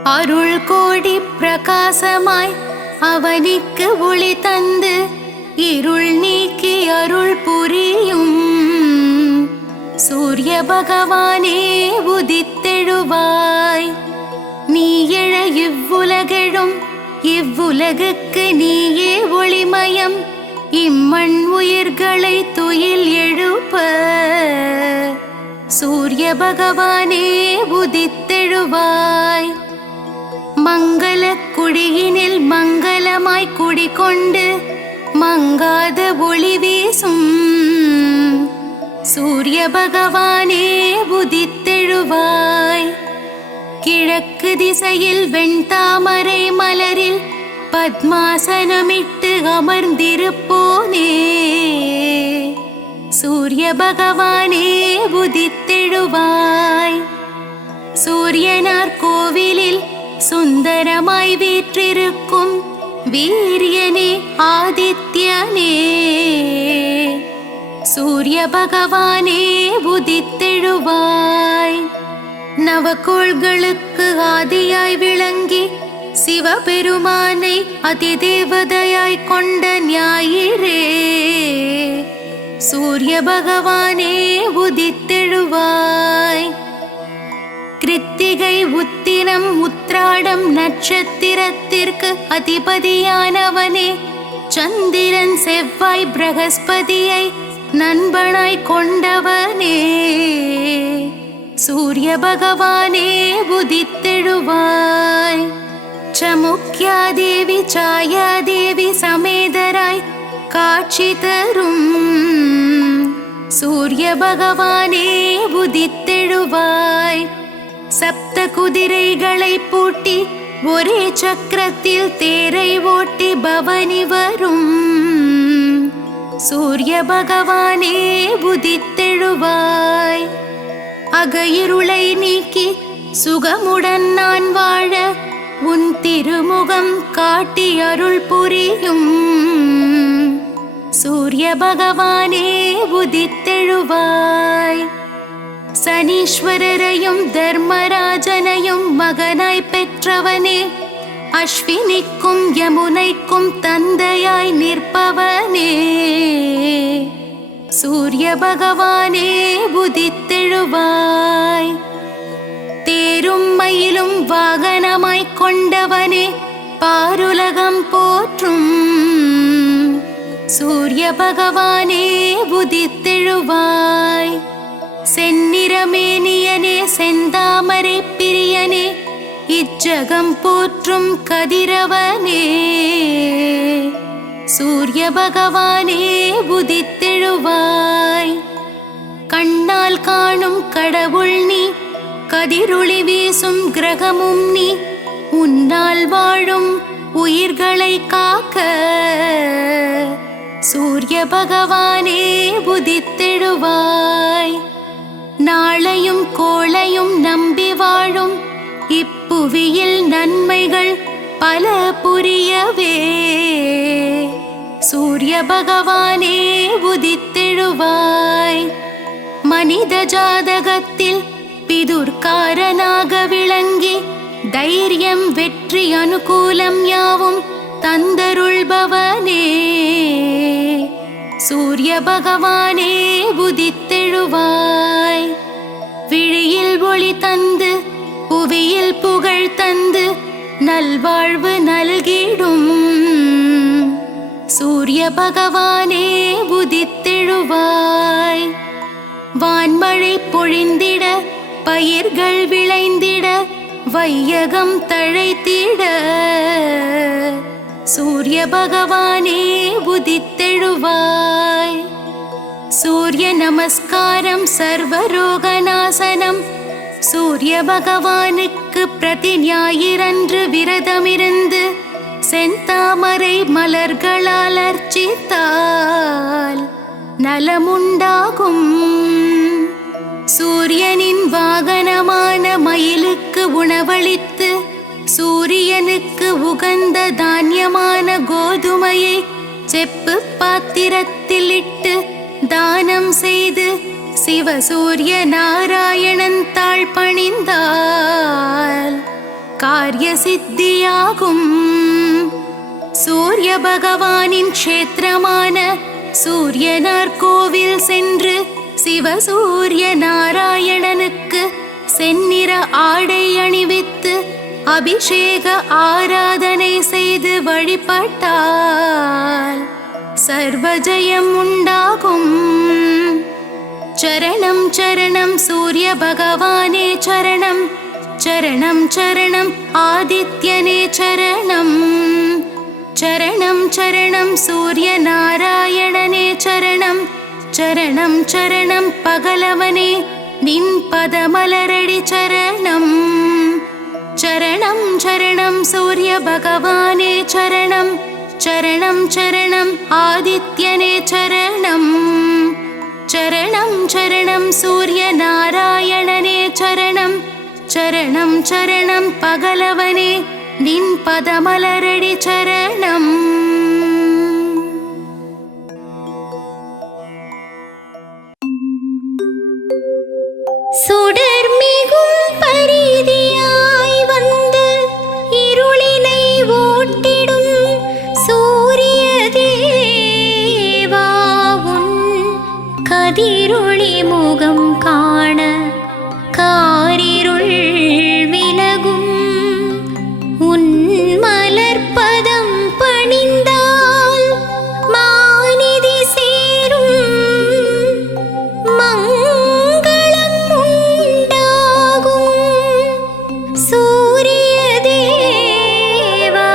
அருள் கோடி பிரகாசமாய் அவனிக்கு ஒளி தந்து இருள் நீக்கி அருள் புரியும் சூரிய பகவானே உதித்தெழுவாய். நீ எழ இவ்வுலகெழும், இவ்வுலகுக்கு நீயே ஒளிமயம். இம்மண் உயிர்களை துயில் எழுப்ப சூரிய பகவானே உதித்தெழுவாய். மங்கள குடியினில் மங்களமாய் குடிகொண்டு மங்காத ஒளி வீசும் சூரிய பகவானே உதித்தெழுவாய். கிழக்கு திசையில் வெண்தாமரை மலரில் பத்மாசனமிட்டு அமர்ந்திருப்போனே சூரிய பகவானே உதித்தெழுவாய். சூரியனார் கோவிலில் சுந்தரமாய் வீற்றிருக்கும் வீரியனே ஆதித்யனே சூரிய பகவானே உதித்தெழுவாய். நவகோள்களுக்கு ஆதியாய் விளங்கி சிவபெருமானை அதிதேவதையாய் கொண்ட ஞாயிறே சூரிய பகவானே உதித்தெழுவாய். கிருத்திகை உத்திரம் உத்ராடம் நட்சத்திரத்திற்கு அதிபதியானவனே சந்திரன் செவ்வாய் பிரகஸ்பதியை நண்பனாய் கொண்டவனே சூரிய பகவானே உதித்தெழுவாய். சமுக்யாதேவி சாயாதேவி சமேதராய் காட்சி தரும் சூரிய பகவானே உதித்தெழுவாய். சப்த குதிரைகளை பூட்டி ஒரே சக்கரத்தில் தேரை ஓட்டி பவனி வரும் சூரிய பகவானே உதித்தெழுவாய். அகையிருளை நீக்கி சுகமுடன் நான் வாழ உன் திருமுகம் காட்டி அருள் புரியும் சூரிய பகவானே உதித்தெழுவாய். சனீஸ்வரரையும் தர்மராஜனையும் மகனாய் பெற்றவனே அஸ்வினிக்கும் யமுனைக்கும் தந்தையாய் நிற்பவனே சூரிய பகவானே உதித்தெழுவாய். தேரும் மயிலும் வாகனமாய் கொண்டவனே பாருலகம் போற்றும் சூரிய பகவானே உதித்தெழுவாய். செந்நிறமேனியனே செந்தாமரை பிரியனே இச்சகம் போற்றும் கதிரவனே சூரிய பகவானே உதித்தெழுவாய். கண்ணால் காணும் கடவுள் நீ, கதிரொளி வீசும் கிரகமும் நீ. உன்னால் வாழும் உயிர்களை காக்க சூரிய பகவானே உதித்தெழுவாய். நாளையும் கோளையும் நம்பி வாழும் இப்புவியில் நன்மைகள் பல புரியவே சூரிய பகவானே உதித்தெழுவாய். மனித ஜாதகத்தில் பிதுர்காரனாக விளங்கி தைரியம் வெற்றி அனுகூலம் யாவும் தந்தருள்பவனே சூரிய பகவானே உதித்தெழுவாய். விழியில் ஒளி தந்து புவியில் புகழ் தந்து நல்வாழ்வு நல்கிடும் சூரிய பகவானே உதித்தெழுவாய். வான்மழை பொழிந்திட பயிர்கள் விளைந்திட வையகம் தழைத்திட சூரிய பகவானே உதித்தெழுவாய். சூரிய நமஸ்காரம் சர்வரோகநாசனம் சூரிய பகவானுக்கு பிரதி ஞாயிறன்று விரதமிருந்து செந்தாமரை மலர்களால் அர்ச்சித்தால் நலமுண்டாகும். சூரியனின் வாகனமான மயிலுக்கு உணவளித்து சூரியனுக்கு உகந்த தானியமான கோதுமையை செப்பு பாத்திரத்தில் இட்டு தானம் செய்து சிவசூரிய நாராயணன் தாழ் பணிந்தால் காரிய சித்தியாகும். சூரிய பகவானின் க்ஷேத்திரமான சூரியனார் கோவில் சென்று சிவசூரிய நாராயணனுக்கு செந்நிற ஆடை அணிவித்து அபிஷேக ஆராதனை செய்து வழிபட்டால் சர்வஜயம் உண்டாகும். சரணம் சரணம் சூரிய பகவானே சரணம், சரணம் சரணம் ஆதித்யனே சரணம், சரணம் சரணம் சூரிய நாராயணனே சரணம், சரணம் சரணம் பகலவனே நின் பதமலரடி சரணம். சரணம் சரணம் சூரிய பகவானே சரணம், சரணம் சரணம் ஆதித்யனே சரணம், சரணம் சரணம் சூரிய நாராயணனே சரணம், சரணம் சரணம் பகலவனே நின் பதமலரடி சரணம். சுடர்மிகும் பரிதியாய் வந்து இருளினை ஓட்டிடும் சூரிய தேவாவுன் கதிரொளி முகம் காண காரிருள் விலகும். உன் மலர்பதம் பணிந்தால் மாநிதி சேரும், மங்களம் உண்டாகும் சூரிய தேவா.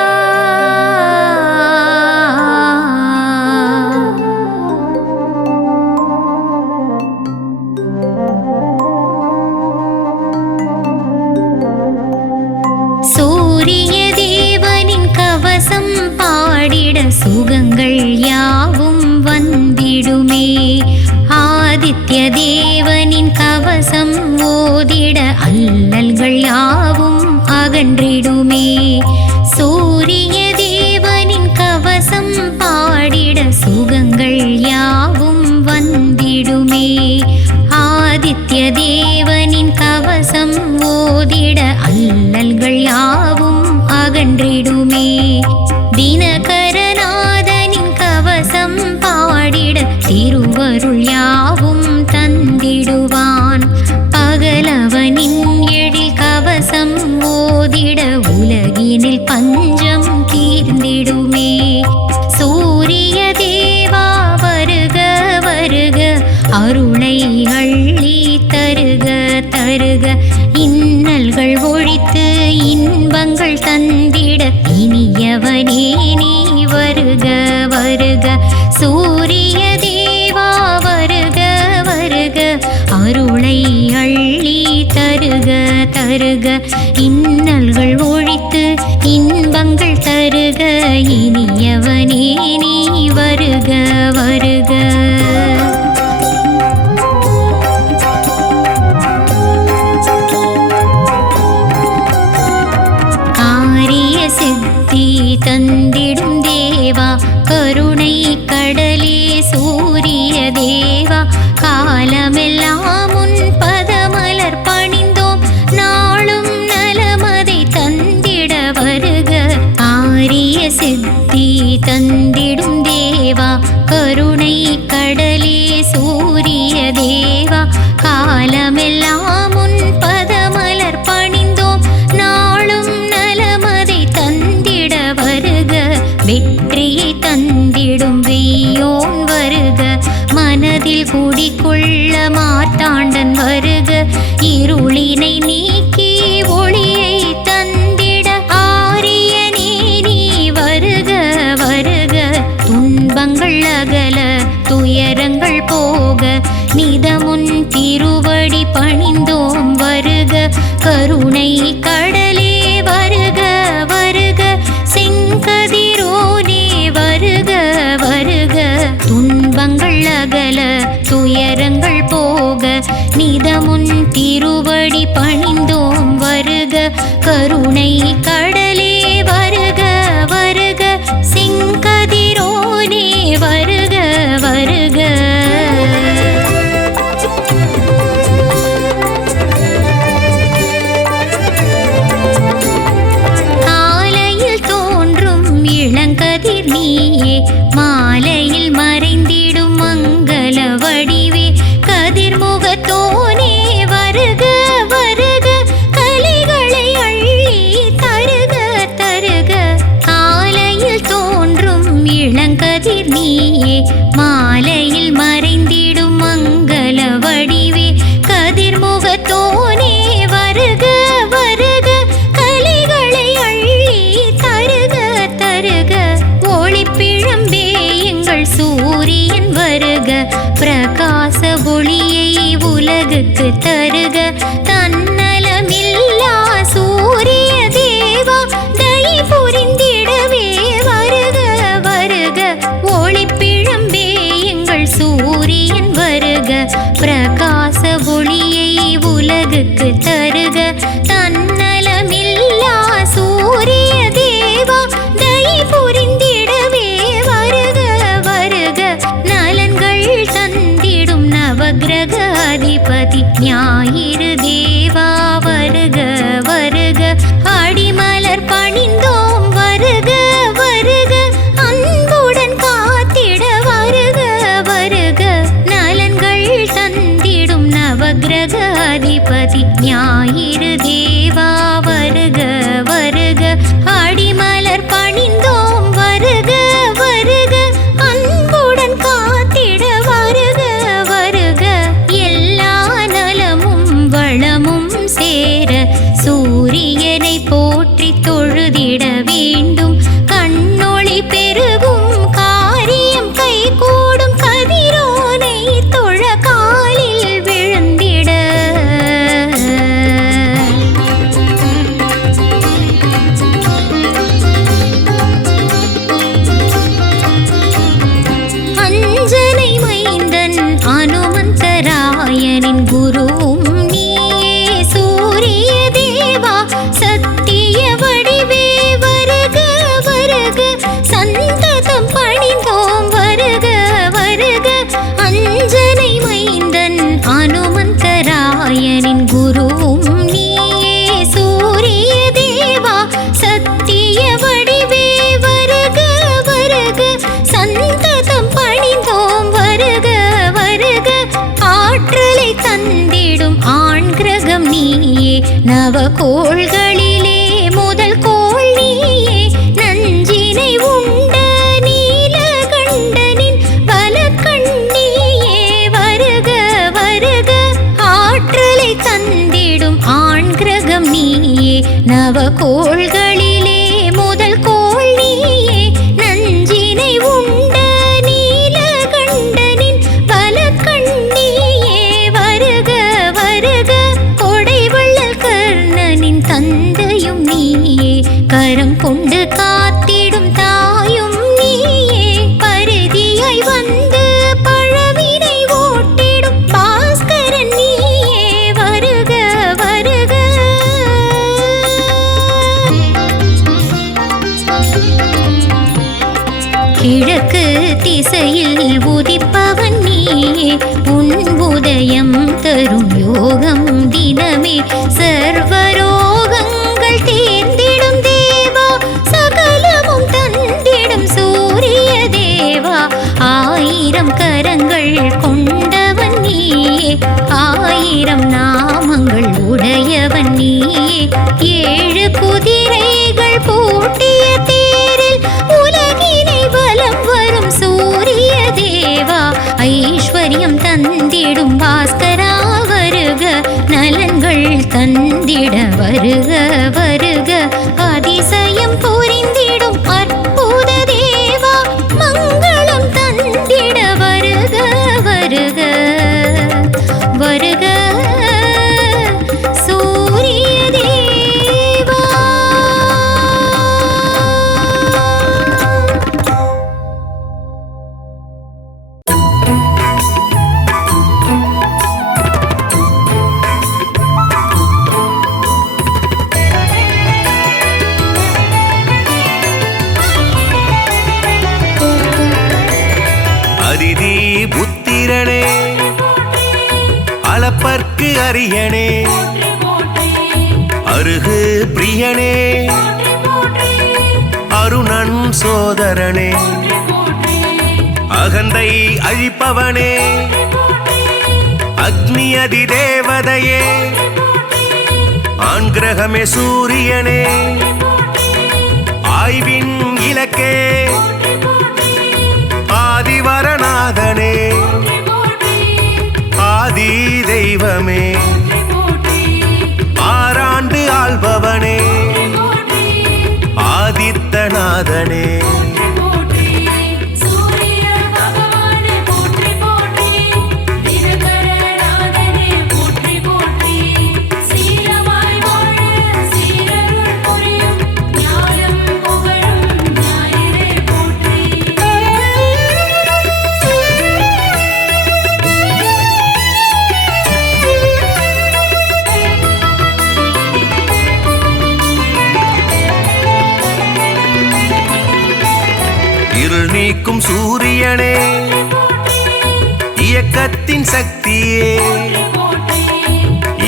சூரிய தேவனின் கவசம் பாடிட சுகங்கள் யாவும் வந்திடுமே. ஆதித்ய தேவனின் கவசம் ஓதிட அல்லல்கள் யாவும் அகன்றிடுமே. சூரிய தேவனின் கவசம் பாடிட சுகங்கள் யாவும் வந்திடுமே. ஆதித்ய தேவனின் கவசம் ஓதிட அல்லல்கள் யாவும் அகன்றிடுமே. தினகரநாதனின் கவசம் பாடிட திருவருள் யாவும் தந்திடுவான். பகலவனின் எழில் கவசம் ஓதிட உலகினில் பஞ்சம் தீர்ந்திடுமே. சூரிய தேவா வருக வருக, அருளை அள்ளி தருக தருக. இன்னல்கள் ஒழித்து இன்பங்கள் தந்திட இனியவனே நீ வருக வருக. சூரிய தேவா வருக வருக, அருளை அள்ளி தருக தருக. இன்னல்கள் ஒழித்து இன்பங்கள் தருக இனியவனே நீ வருக வருக. காரிய சித்தி தந்திடும் தேவா, கருணை கடலே சூரிய தேவா. காலமெல்லாம் உன் பதமலர் பணிந்தோம், நாளும் நலமதை தந்திட வருக. காரிய சித்தி தந்திடும் தேவா, கருணை கடலே சூரிய தேவா. காலமெல்லாம் உன் பதமலர் பணிந்தோம், நாளும் நலமதை தந்திட வருக. வெற்றியை தந்திடும் வெய்யோன் வருக, மனதில் குடிகொள்ள மார்த்தாண்டன் வருக. இருளினை நீக்கி ஒளியை தந்திட ஆரியனே நீ வருக வருக. துன்பங்கள் அகல துயரங்கள் போக நிதமுன் திருவடி பணிந்தோம் வருக. கருணை கடலே வருக வருக, செங்கதிரோனே வருக வருக. துன்பங்கள் அகல துயரங்கள் போக நிதமுன் திருவடி பணிந்தோம் வருக. கருணை கடலே வருக வருக, செங்கதிரோனே வருக வருக. கோள்களிலே முதல் கோள் நீயே நஞ்சினை உண்ட நீலகண்டனின் பலக்கண் நீயே வருக வருக கொடைவள்ளல் கர்ணனின் தந்தையும் நீயே கரம் கொண்டு காத்திடும் தாயும் நீயே பரிதியாய் வந்து பழவினை ஓட்டிடும் பாஸ்கரன் நீயே வருக வருக. கிழக்கு திசையில் உதிப்பவன் நீயே உன் உதயம் தரும் யோகம் தினமே சர்வரோகங்கள் தீர்ந்திடும் தேவா சகலமும் தந்திடும் சூரிய தேவா ஆயிரம் கரங்கள் கொண்டவன் நீயே ஆயிரம் நாமங்கள் உடையவன் நீயே ஏழு குதிரைகள் பூட்டிய தேரில் உலகினை வலம் வரும் சூரிய தேவா ஐஸ்வர்யம் தந்திடும் பாஸ்கரா வருக நலன்கள் தந்திட வருக வருக அதிசயம் புரிந்திடும் அற்புத தேவா மங்களம் தந்திட வருக வருக வருக சூரிய தேவா. அதிதி புத்திரனே அளப்பற்கு அரியனே அருகு பிரியனே அருணன் சோதரனே அகந்தை அழிப்பவனே அக்னி அதி தேவதையே ஆண் கிரகமே சூரியனே ஆய்வின் இலக்கே ஆதிவரநாதனே ஆதி தெய்வமே ஆறாண்டு ஆள்பவனே ஆதித்தநாதனே இருள் நீக்கும் சூரியனே இயக்கத்தின் சக்தியே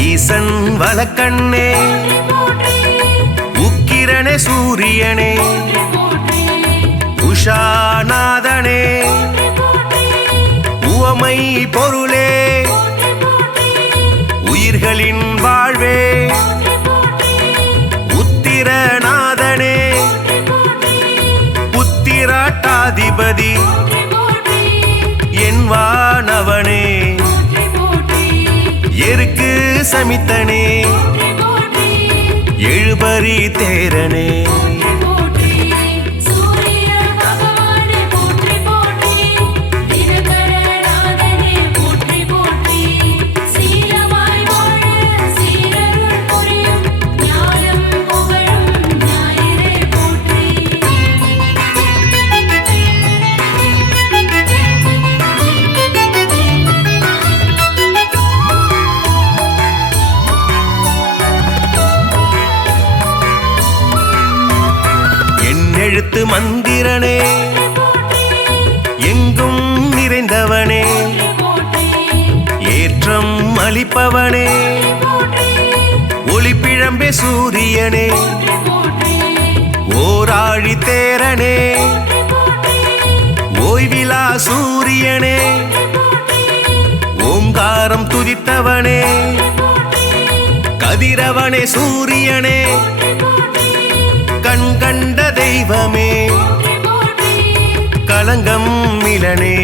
ஈசன் வலக்கண்ணே உக்கிரனே சூரியனே உஷாநாதனே உவமை பொருளே உயிர்களின் வாழ்வே உத்திரநாதனே புத்திராட்டாதிபதி என் வானவனே எருக்கு சமித்தனே எழுபறி தேரனே எழுத்து மந்திரனே எங்கும் நிறைந்தவனே ஏற்றம் அளிப்பவனே ஒளிப்பிழம்பே சூரியனே ஓராழி தேரனே ஓய்விலா சூரியனே ஓங்காரம் துதித்தவனே கதிரவனே சூரியனே கண் கண்ட தெய்வமே களங்கம் மிலனே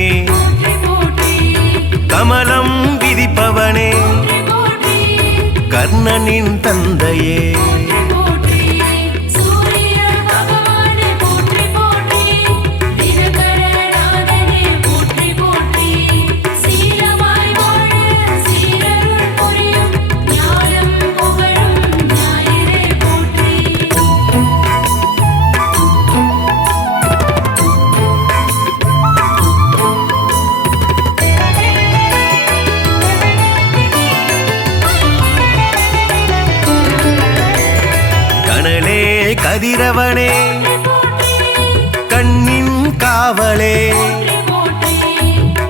கமலம் விதிப்பவனே கர்ணனின் தந்தையே கதிரவனே கண்ணின் காவலே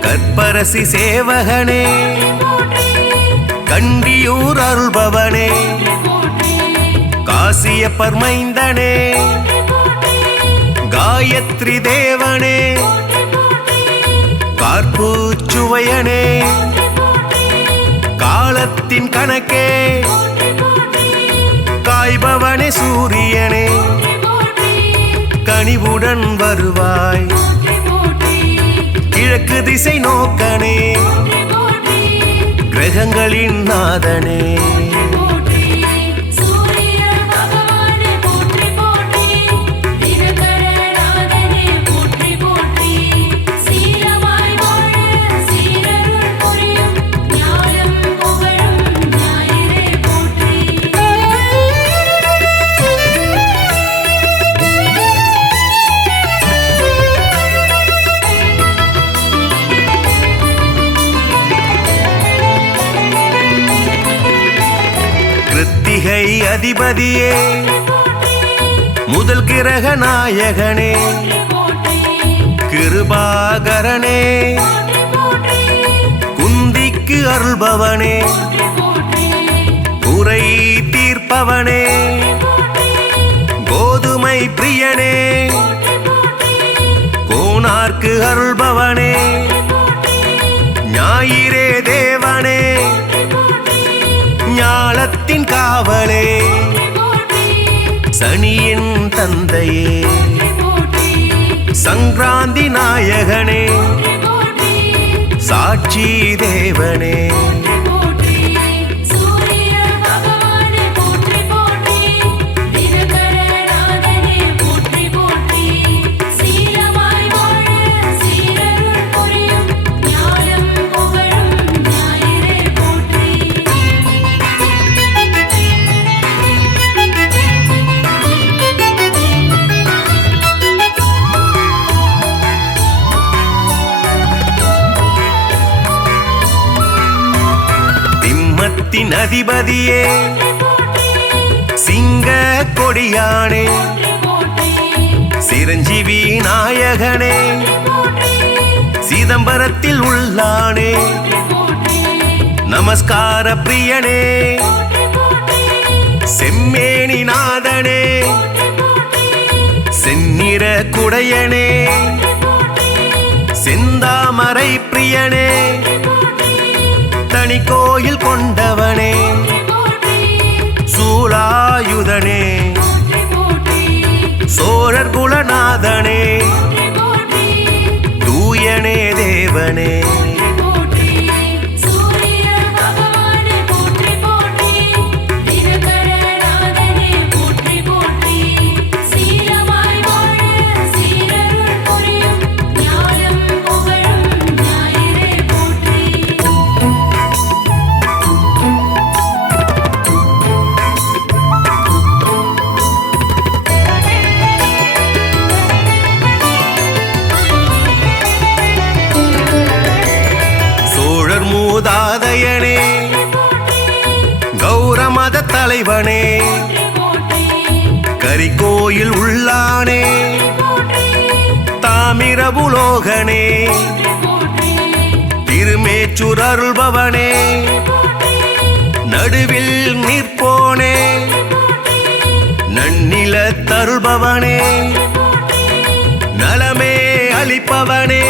கற்பரசி சேவகனே கண்டியூர் அருள்பவனே காசியப்பர் மைந்தனே காயத்ரி தேவனே கார்பூச்சுவையனே காலத்தின் கணக்கே காய்பவனே சூரியனே கனிவுடன் வருவாய் கிழக்கு திசை நோக்கனே கிரகங்களின் நாதனே கிருத்திகை அதிபதியே முதல் கிரக நாயகனே கிருபாகரனே குந்திக்கு அருள்பவனே குறை தீர்ப்பவனே கோதுமை பிரியனே கோனார்க்கு அருள்பவனே ஞாயிறே தேவனே ஞாலத்தின் காவலே சனியின் தந்தையே சங்கராந்தி நாயகனே சாட்சி தேவனே அதிபதியே சிங்க கொடியானே சிரஞ்சீவி நாயகனே சிதம்பரத்தில் உள்ளானே நமஸ்கார பிரியனே செம்மேனி நாதனே செந்நிற குடையனே செந்தாமரை பிரியனே தனி கோயில் கொண்டவனே சூலாயுதனே சோழர் குலநாதனே தூயனே தேவனே மூதாதையனே கௌரமத தலைவனே கரிகோயில் உள்ளானே தாமிரபுலோகனே திருமேச்சூர் அருள்பவனே நடுவில் நிற்போனே நன்னில தருள்பவனே நலமே அளிப்பவனே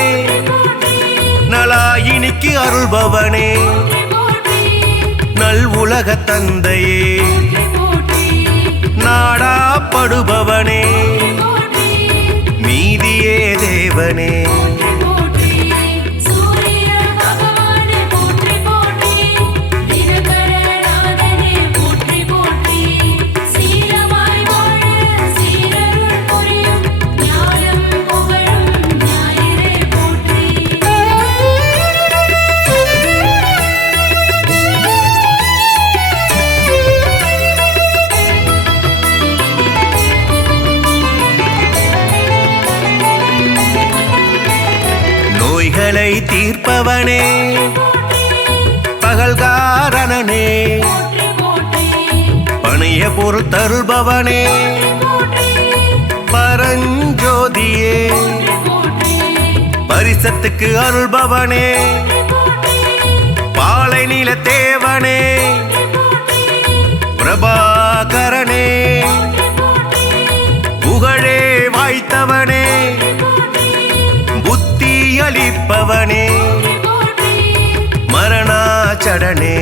நலாயினிக்கு அருள்பவனே நல் உலக தந்தையே நாடாப்படுபவனே நீதியே தேவனே நோய்களை தீர்ப்பவனே பகல்காரணனே பணிய பொருள் தருள்பவனே தேசத்துக்கு அருள்பவனே பாலை நில தேவனே பிரபாகரனே புகழே வாய்த்தவனே புத்தி அளிப்பவனே மரணாச்சடனே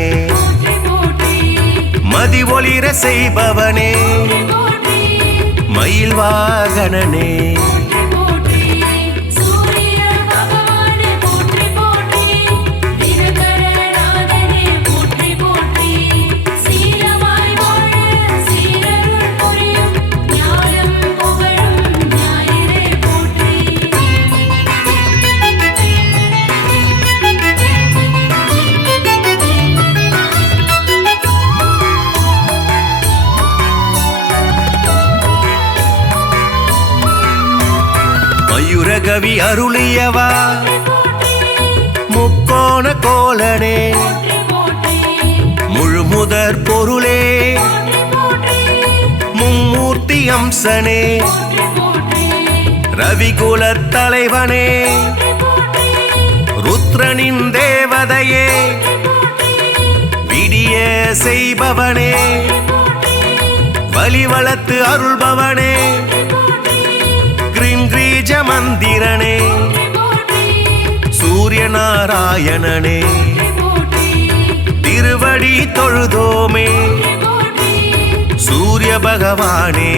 மதி ஒளிர செய்பவனே மயில் வாகனனே மயூரகவி அருளியவா முக்கோண கோலனே முழுமுதற் பொருளே மும்மூர்த்தி அம்சனே ரவிகுலத் தலைவனே ருத்ரனின் தேவதையே விடிய செய்பவனே வலிவளத்து அருள்பவனே கிரீஜ மந்திரனே சூரிய நாராயணனே திருவடி தொழுதோமே சூரிய பகவானே